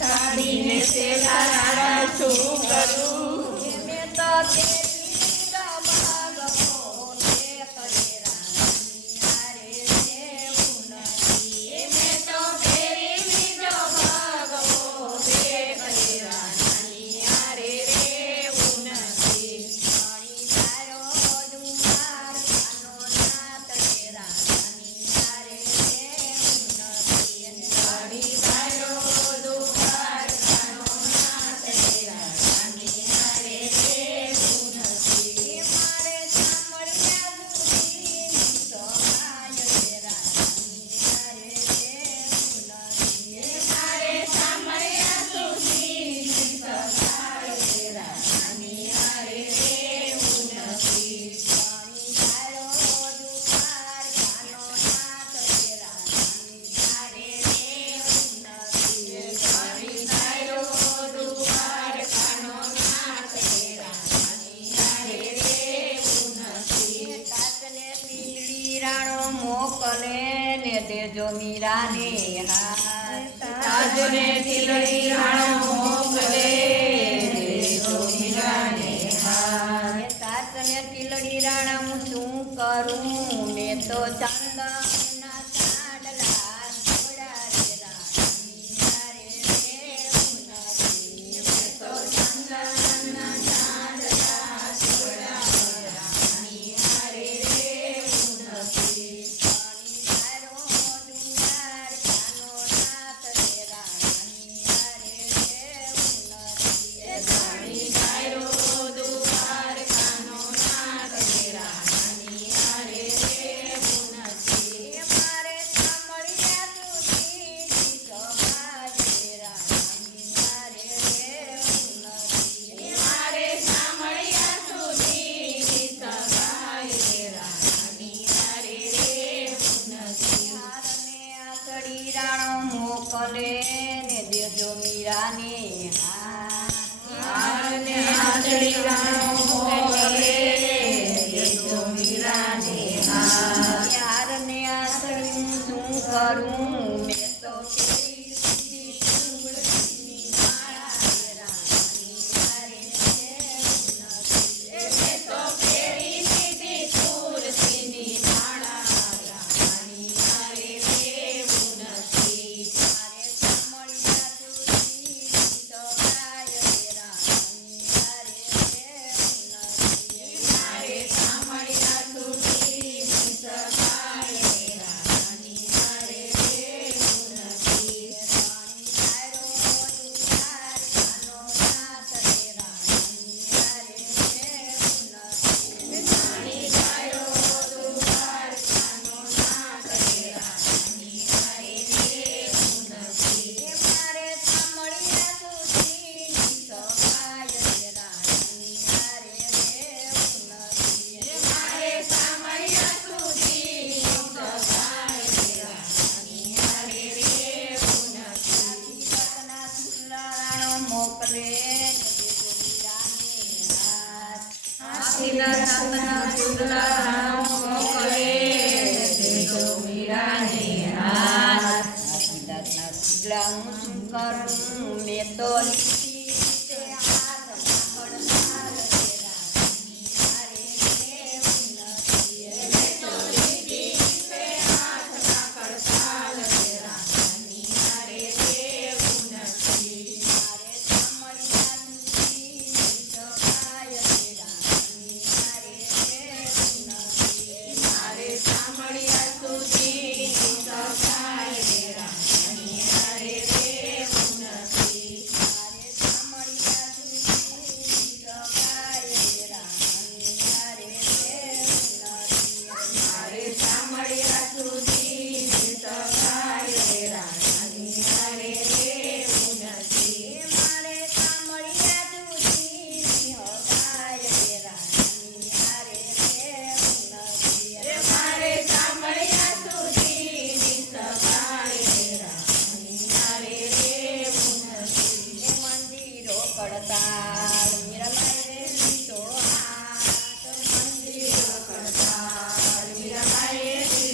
સાડીને સેલા રાડા શું કરું મેં તો તેરી ભાગવો તે કરેરા યારે દેવું નથી મેં તો ફેરી બીજો ભાગવો તે કરેરા નાની હારે રેવું નથી પાણી તારો દુમાર કાનો નાથ તેરા નાની યારે દેવું નથી સાડી તારો દુપાર કાનો નાથ તેરા નાની હારે રેવું નથી મારે સાંભળ્યા સુધી સહાય તેરા નાની યારે દેવું નથી મારે સાંભળ્યા સુધી સહાય તેરા નાની હારે રેવું નથી પાણી તારો દુપાર કાનો નાથ તેરા નાની યારે દેવું નથી સાડી તારો દુપાર કાનો નાથ તેરા નાની હારે રેવું નથી તાતને પીળી રાણો મોકલે ને દેજો મીરાને હાથ તાજને તિલડી રાણો મોકલે દેજો મીરાને હાથ તાતને તીલડી રાણા હું શું કરું મેં તો ચાંદના ચાંદલા છોડા રે રાણી યારે દેવું નથી તો ચંદનના ચાંદલા છોડા રાણી હારે રેવું નથી પાણી તારો દુલાર કાનો નાથ તેરા નાની યારે દેવું નથી સાડી તારો દુપાર કાનો નાથ તેરા નાની હારે રેવું નથી મારે સાંભળ્યા સુધી સહાય તેરા નાની યારે દેવું નથી મારે સાંભળ્યા સુધી સહાય તેરા નાની હારે રેવું નથી હારને આકડી રાણો મોકલે ને દેજો મીરાને હારને આંધળી રાણો મોકલે દેજો મીરાને હાથ હારને આકડી હું શું કરું મેં તો કેવી સુધી સુગડની માળા તેરા નાની યારે દેવું નથી મેં તો ફેરી દીધી તુલસીની માળા રાણી હારે રેવું નથી મારે સાંભળ્યા સુધી સહાય તેરા નાની યારે દેવું નથી મારે સાંભળ્યા સુધી સહાય તેરા નાની હારે રેવું નથી પાણી તારો દુલાર કાનો નાથ તેરા નાની યારે દેવું નથી સાડી તારો દુપાર કાનો નાથ તેરા નાની હારે રેવું નથી મારે સાંભળ્યા સુધી સહાય તેરા નાની યારે દેવું નથી મારે સાંભળ્યા સુધી સહાય તેરા નાની હારે રેવું નથી રતના સુલારાણો મોકલે ને દેજો મીરાને હાથ હાથીના રતના સુલારાણો મોકલે દેજો મીરાને હાથ હાથીદારના સુલા હું શું કરું મેં તો